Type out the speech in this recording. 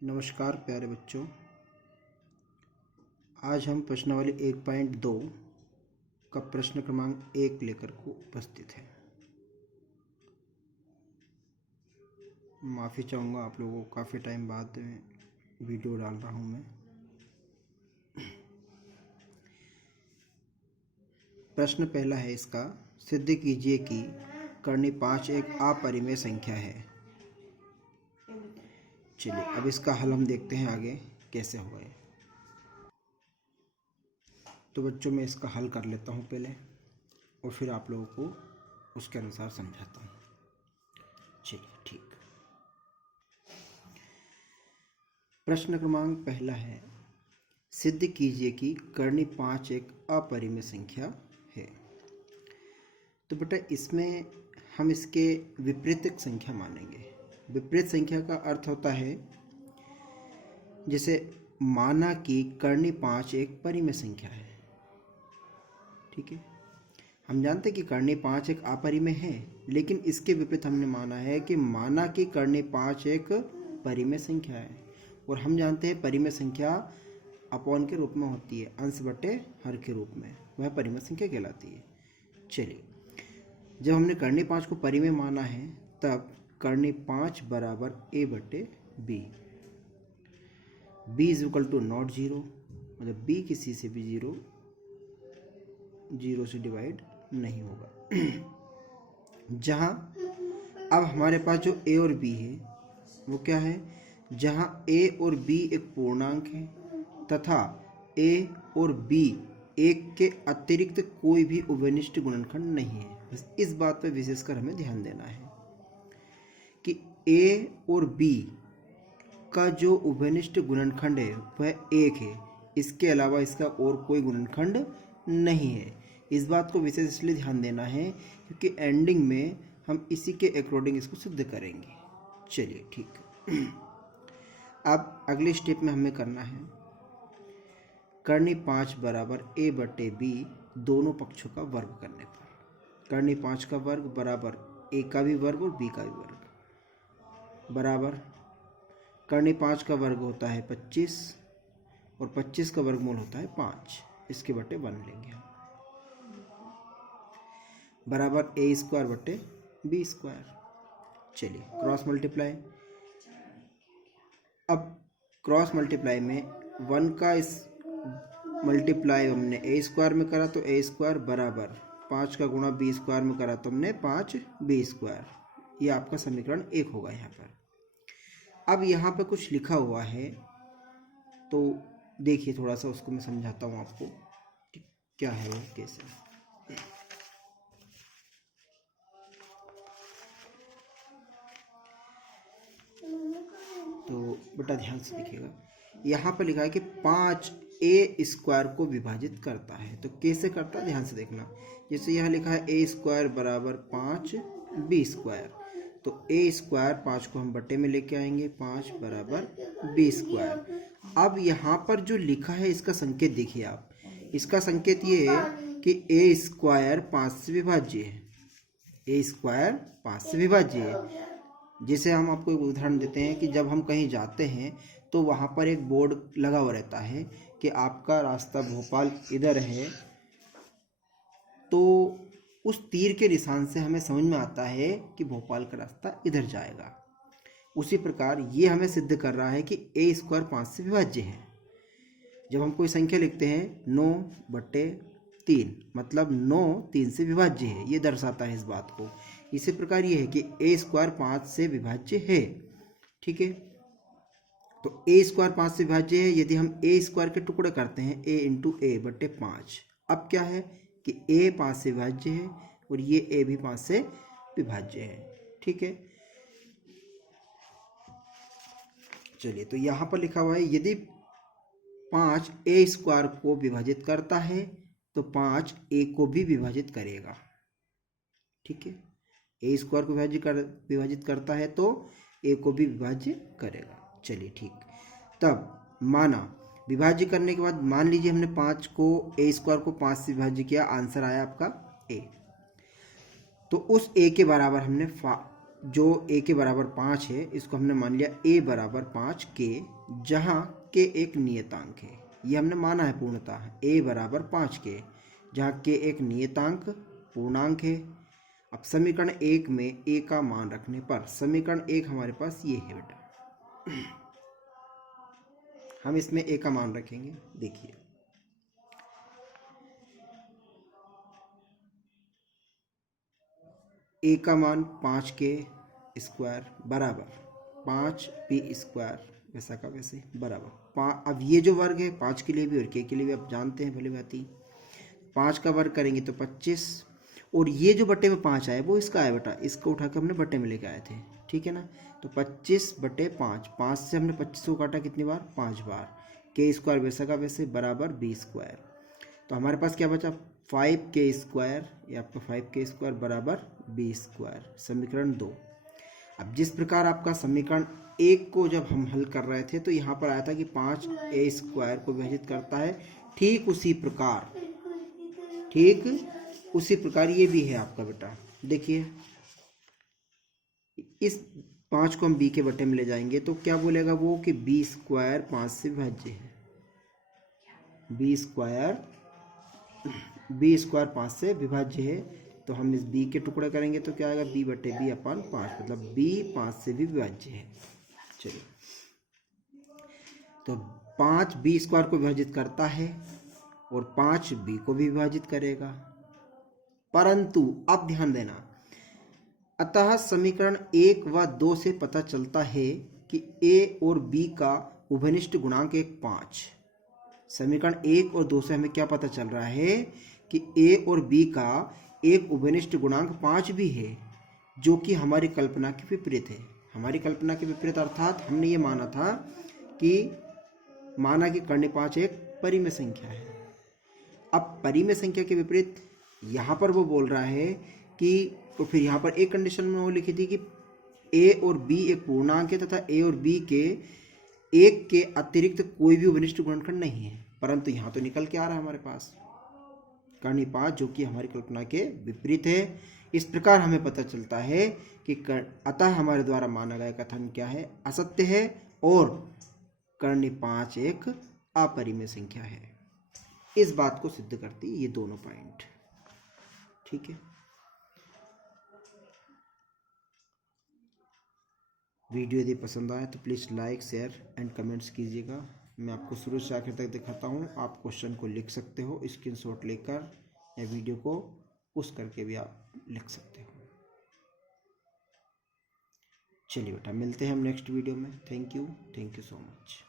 नमस्कार प्यारे बच्चों। आज हम प्रश्नावली 1.2 का प्रश्न क्रमांक 1 लेकर को उपस्थित हैं। माफ़ी चाहूँगा आप लोगों को, काफ़ी टाइम बाद वीडियो डाल रहा हूँ मैं। प्रश्न पहला है इसका, सिद्ध कीजिए कि कर्णी 5 एक अपरिमेय संख्या है। चलिए अब इसका हल हम देखते हैं आगे कैसे होगा ये। तो बच्चों मैं इसका हल कर लेता हूँ पहले और फिर आप लोगों को उसके अनुसार समझाता हूँ। चलिए ठीक। प्रश्न क्रमांक पहला है, सिद्ध कीजिए कि कर्णी 5 एक अपरिमेय संख्या है। तो बेटा इसमें हम इसके विपरीत संख्या मानेंगे। विपरीत संख्या का अर्थ होता है, जैसे माना कि कर्णी 5 एक परिमेय संख्या है। ठीक है, हम जानते हैं कि कर्णी 5 एक अपरिमेय है, लेकिन इसके विपरीत हमने माना है कि माना कि कर्णी 5 एक परिमेय संख्या है। और हम जानते हैं परिमेय संख्या अपॉन के रूप में होती है, अंश बटे हर के रूप में, वह परिमेय संख्या कहलाती है। चलिए, जब हमने कर्णी 5 को परिमेय माना है तब कर्णी 5 बराबर a बटे b। b is equal to not zero, मतलब b किसी से भी जीरो से डिवाइड नहीं होगा। जहाँ अब हमारे पास जो a और b है वो क्या है, जहाँ a और b एक पूर्णांक है तथा a और b एक के अतिरिक्त कोई भी उभयनिष्ठ गुणनखंड नहीं है। बस इस बात पर विशेषकर हमें ध्यान देना है कि a और b का जो उभयनिष्ठ गुणनखंड है वह एक है, इसके अलावा इसका और कोई गुणनखंड नहीं है। इस बात को विशेष इसलिए ध्यान देना है क्योंकि एंडिंग में हम इसी के अकॉर्डिंग इसको सिद्ध करेंगे। चलिए ठीक। अब अगले स्टेप में हमें करना है कर्णी 5 बराबर a बटे b दोनों पक्षों का वर्ग करने पर। कर्णी 5 का वर्ग बराबर a का भी वर्ग और b का भी वर्ग बराबर कर्णी 5 का वर्ग होता है 25 और 25 का वर्गमूल होता है 5, इसके बटे 1 लेंगे हम, बराबर a स्क्वायर बटे b स्क्वायर। चलिए क्रॉस मल्टीप्लाई। अब क्रॉस मल्टीप्लाई में 1 का इस मल्टीप्लाई हमने a स्क्वायर में करा तो a स्क्वायर बराबर 5 का गुणा b स्क्वायर में करा तो हमने 5b स्क्वायर। ये आपका समीकरण 1 होगा यहाँ पर। अब यहाँ पे कुछ लिखा हुआ है तो देखिए, थोड़ा सा उसको मैं समझाता हूँ आपको कि क्या है वो कैसे। तो बेटा ध्यान से देखिएगा, यहाँ पर लिखा है कि 5a स्क्वायर को विभाजित करता है। तो कैसे करता है ध्यान से देखना। जैसे यहाँ लिखा है a स्क्वायर बराबर 5b स्क्वायर, तो a स्क्वायर 5 को हम बटे में लेके आएंगे, 5 बराबर b स्क्वायर। अब यहाँ पर जो लिखा है इसका संकेत देखिए आप, इसका संकेत ये है कि a स्क्वायर 5 से विभाज्य है, a स्क्वायर 5 से विभाज्य है। जिसे हम आपको एक उदाहरण देते हैं कि जब हम कहीं जाते हैं तो वहाँ पर एक बोर्ड लगा हुआ रहता है कि आपका रास्ता भोपाल इधर है, तो उस तीर के निशान से हमें समझ में आता है कि भोपाल का रास्ता इधर जाएगा। उसी प्रकार ये हमें सिद्ध कर रहा है कि a स्क्वायर 5 से विभाज्य है। जब हम कोई संख्या लिखते हैं 9 बटे 3, मतलब 9 3 से विभाज्य है, ये दर्शाता है इस बात को। इसी प्रकार ये है कि a स्क्वायर 5 से विभाज्य है। ठीक है, तो a स्क्वायर 5 से विभाज्य है। यदि हम a स्क्वायर के टुकड़े करते हैं a इंटू a बटे 5, अब क्या है कि a 5 से विभाज्य है और ये a भी 5 से विभाज्य है। ठीक है, चलिए तो यहाँ पर लिखा हुआ है यदि 5 a स्क्वायर को विभाजित करता है तो 5 a को भी विभाजित करेगा। ठीक है, a स्क्वायर को विभाजित करता है तो a को भी विभाज्य करेगा। चलिए ठीक। तब माना, विभाज्य करने के बाद मान लीजिए हमने 5 को a स्क्वायर को 5 से विभाज्य किया, आंसर आया आपका a। तो उस a के बराबर हमने जो a के बराबर 5 है इसको हमने मान लिया a बराबर 5k, जहाँ k एक नियतांक है। ये हमने माना है पूर्णतः a बराबर 5k, जहाँ k एक नियतांक पूर्णांक है। अब समीकरण 1 में a का मान रखने पर समीकरण 1 हमारे पास ये है बेटा। हम इसमें a का मान रखेंगे। देखिए a का मान 5k स्क्वायर बराबर 5p² वैसा का वैसे बराबर अब ये जो वर्ग है 5 के लिए भी और k के लिए भी आप जानते हैं भली भांति। 5 का वर्ग करेंगे तो 25, और ये जो बट्टे में 5 आए वो इसका है बेटा, इसको उठा के हमने बट्टे में लेके आए थे, ठीक है ना। तो 25/5, 5 से हमने 25 को काटा कितनी बार, 5 बार। k² वैसा का वैसे बराबर b²। तो हमारे पास क्या बचा, 5k², ये आपका 5k² बराबर b², समीकरण 2। अब जिस प्रकार आपका समीकरण 1 को जब हम हल कर रहे थे तो यहाँ पर आया था कि 5a² को विभाजित करता है, ठीक उसी प्रकार ये भी है आपका बेटा। देखिए इस 5 को हम b के बट्टे में ले जाएंगे तो क्या बोलेगा वो कि b² 5 से विभाज्य है, b² 5 से विभाज्य है। तो हम इस b के टुकड़े करेंगे तो क्या आएगा, b/b/5, मतलब b 5 से भी विभाज्य है। चलिए तो 5 b² को विभाजित करता है और 5 b को भी विभाजित करेगा, परंतु अब ध्यान देना, अतः समीकरण 1 व 2 से पता चलता है कि a और b का उभयनिष्ठ गुणांक 5। समीकरण 1 और 2 से हमें क्या पता चल रहा है कि a और b का एक उभयनिष्ठ गुणांक 5 भी है, जो कि हमारी कल्पना के विपरीत है। हमारी कल्पना के विपरीत अर्थात हमने ये माना था कि कर्णीय 5 एक परिमेय संख्या है। अब परिमेय संख्या के विपरीत यहाँ पर वो बोल रहा है कि, तो फिर यहाँ पर एक कंडीशन में वो लिखी थी कि a और b एक पूर्णांक है तथा a और b के एक के अतिरिक्त कोई भी उभयनिष्ठ गुणनखंड नहीं है, परंतु यहाँ तो निकल के आ रहा है हमारे पास कर्णीय 5, जो कि हमारी कल्पना के विपरीत है। इस प्रकार हमें पता चलता है कि अतः हमारे द्वारा माना गया कथन क्या है, असत्य है और कर्णीय 5 एक अपरिमेय संख्या है। इस बात को सिद्ध करती है ये दोनों पॉइंट, ठीक है। वीडियो यदि पसंद आए तो please like, share and comments कीजिएगा। मैं आपको शुरू से आखिर तक दिखाता हूँ। आप क्वेश्चन को लिख सकते हो स्क्रीनशॉट लेकर, या वीडियो को पुश करके भी आप लिख सकते हो। चलिए बेटा, मिलते हैं हम नेक्स्ट वीडियो में। Thank you so much.